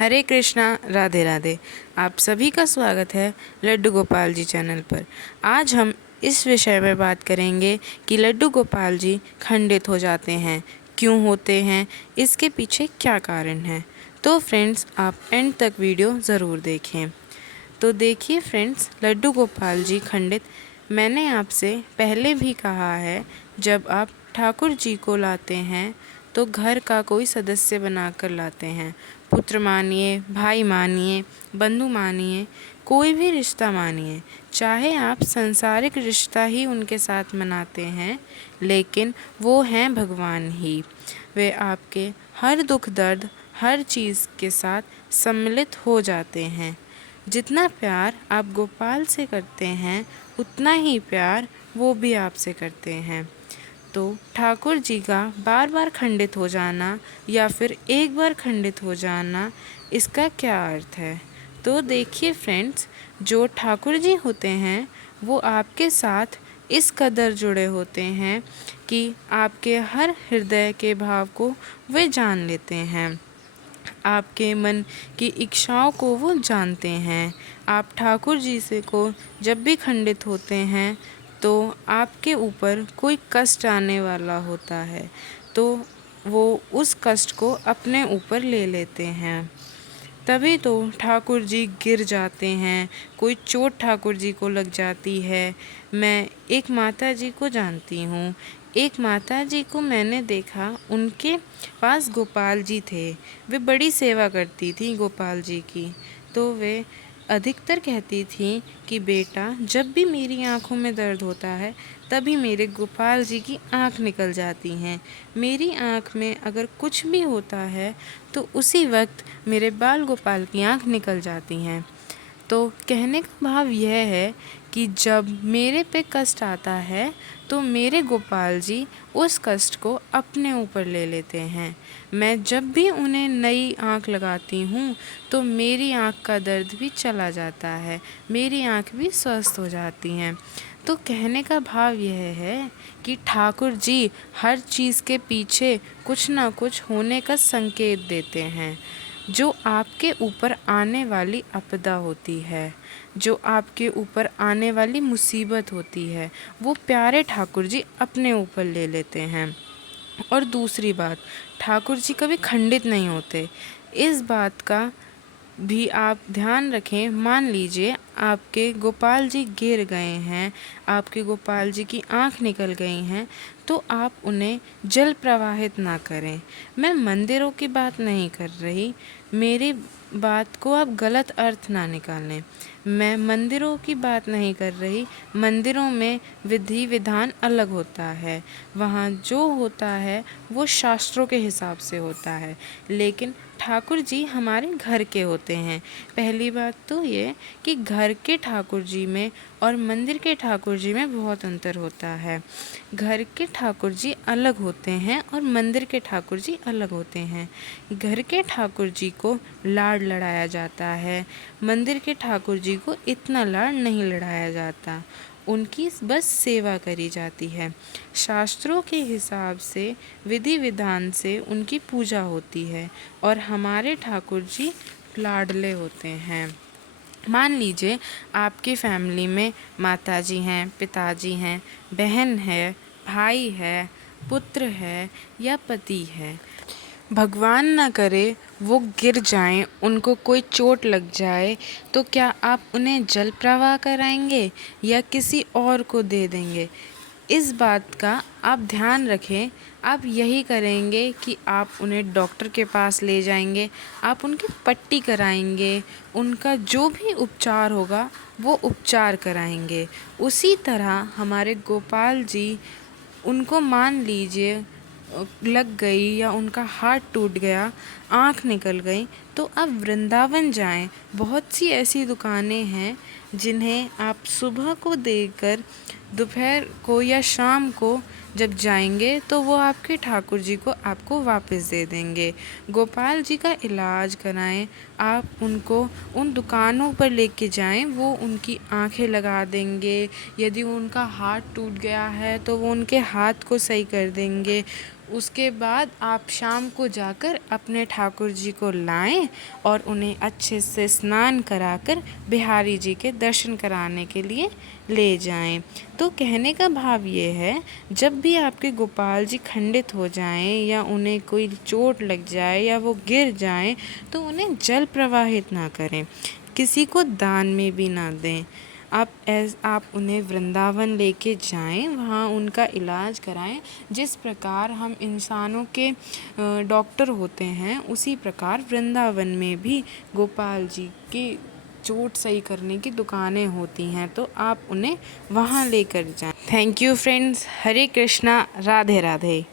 हरे कृष्णा, राधे राधे। आप सभी का स्वागत है लड्डू गोपाल जी चैनल पर। आज हम इस विषय में बात करेंगे कि लड्डू गोपाल जी खंडित हो जाते हैं, क्यों होते हैं, इसके पीछे क्या कारण है। तो फ्रेंड्स, आप एंड तक वीडियो ज़रूर देखें। तो देखिए फ्रेंड्स, लड्डू गोपाल जी खंडित, मैंने आपसे पहले भी कहा है, जब आप ठाकुर जी को लाते हैं तो घर का कोई सदस्य बनाकर लाते हैं। पुत्र मानिए, भाई मानिए, बंधु मानिए, कोई भी रिश्ता मानिए, चाहे आप संसारिक रिश्ता ही उनके साथ मनाते हैं, लेकिन वो हैं भगवान ही। वे आपके हर दुख दर्द, हर चीज़ के साथ सम्मिलित हो जाते हैं। जितना प्यार आप गोपाल से करते हैं, उतना ही प्यार वो भी आपसे करते हैं। तो ठाकुर जी का बार बार खंडित हो जाना या फिर एक बार खंडित हो जाना, इसका क्या अर्थ है। तो देखिए फ्रेंड्स, जो ठाकुर जी होते हैं वो आपके साथ इस कदर जुड़े होते हैं कि आपके हर हृदय के भाव को वे जान लेते हैं। आपके मन की इच्छाओं को वो जानते हैं। आप ठाकुर जी से को जब भी खंडित होते हैं तो आपके ऊपर कोई कष्ट आने वाला होता है, तो वो उस कष्ट को अपने ऊपर ले लेते हैं। तभी तो ठाकुर जी गिर जाते हैं, कोई चोट ठाकुर जी को लग जाती है। मैं एक माता जी को जानती हूँ। एक माता जी को मैंने देखा, उनके पास गोपाल जी थे। वे बड़ी सेवा करती थी गोपाल जी की। तो वे अधिकतर कहती थी कि बेटा, जब भी मेरी आँखों में दर्द होता है तभी मेरे गोपाल जी की आँख निकल जाती हैं। मेरी आँख में अगर कुछ भी होता है तो उसी वक्त मेरे बाल गोपाल की आँख निकल जाती हैं। तो कहने का भाव यह है कि जब मेरे पे कष्ट आता है तो मेरे गोपाल जी उस कष्ट को अपने ऊपर ले लेते हैं। मैं जब भी उन्हें नई आँख लगाती हूँ तो मेरी आँख का दर्द भी चला जाता है, मेरी आँख भी स्वस्थ हो जाती हैं। तो कहने का भाव यह है कि ठाकुर जी हर चीज़ के पीछे कुछ ना कुछ होने का संकेत देते हैं। जो आपके ऊपर आने वाली आपदा होती है, जो आपके ऊपर आने वाली मुसीबत होती है, वो प्यारे ठाकुर जी अपने ऊपर ले लेते हैं। और दूसरी बात, ठाकुर जी कभी खंडित नहीं होते। इस बात का भी आप ध्यान रखें। मान लीजिए आपके गोपाल जी गिर गए हैं, आपके गोपाल जी की आँख निकल गई हैं, तो आप उन्हें जल प्रवाहित ना करें। मैं मंदिरों की बात नहीं कर रही, मेरी बात को आप गलत अर्थ ना निकालें। मैं मंदिरों की बात नहीं कर रही। मंदिरों में विधि विधान अलग होता है, वहाँ जो होता है वो शास्त्रों के हिसाब से होता है, लेकिन ठाकुर जी हमारे घर के होते हैं। पहली बात तो ये कि घर के ठाकुर जी में और मंदिर के ठाकुर जी में बहुत अंतर होता है। घर के ठाकुर जी अलग होते हैं और मंदिर के ठाकुर जी अलग होते हैं। घर के ठाकुर जी को लाड़ लड़ाया जाता है, मंदिर के ठाकुर जी को इतना लाड़ नहीं लड़ाया जाता, उनकी बस सेवा करी जाती है। शास्त्रों के हिसाब से, विधि विधान से उनकी पूजा होती है और हमारे ठाकुर जी लाडले होते हैं। मान लीजिए आपकी फैमिली में माताजी हैं, पिताजी हैं, बहन है, भाई है, पुत्र है या पति है। भगवान ना करे वो गिर जाएं, उनको कोई चोट लग जाए, तो क्या आप उन्हें जल प्रवाह कराएंगे या किसी और को दे देंगे। इस बात का आप ध्यान रखें। आप यही करेंगे कि आप उन्हें डॉक्टर के पास ले जाएंगे, आप उनकी पट्टी कराएंगे, उनका जो भी उपचार होगा वो उपचार कराएंगे। उसी तरह हमारे गोपाल जी, उनको मान लीजिए लग गई या उनका हाथ टूट गया, आँख निकल गई, तो आप वृंदावन जाएं। बहुत सी ऐसी दुकानें हैं जिन्हें आप सुबह को देकर दोपहर को या शाम को जब जाएंगे तो वो आपके ठाकुर जी को आपको वापस दे देंगे। गोपाल जी का इलाज कराएं, आप उनको उन दुकानों पर लेके जाएं, वो उनकी आंखें लगा देंगे। यदि उनका हाथ टूट गया है तो वो उनके हाथ को सही कर देंगे। उसके बाद आप शाम को जाकर अपने ठाकुर जी को लाएं और उन्हें अच्छे से स्नान कराकर बिहारी जी के दर्शन कराने के लिए ले जाएं। तो कहने का भाव ये है, जब भी आपके गोपाल जी खंडित हो जाएं या उन्हें कोई चोट लग जाए या वो गिर जाएं, तो उन्हें जल प्रवाहित ना करें, किसी को दान में भी ना दें। आप उन्हें वृंदावन लेके जाएं, वहाँ उनका इलाज कराएं। जिस प्रकार हम इंसानों के डॉक्टर होते हैं, उसी प्रकार वृंदावन में भी गोपाल जी की चोट सही करने की दुकानें होती हैं, तो आप उन्हें वहाँ लेकर जाएं। Thank you friends. Hare Krishna, Radhe Radhe.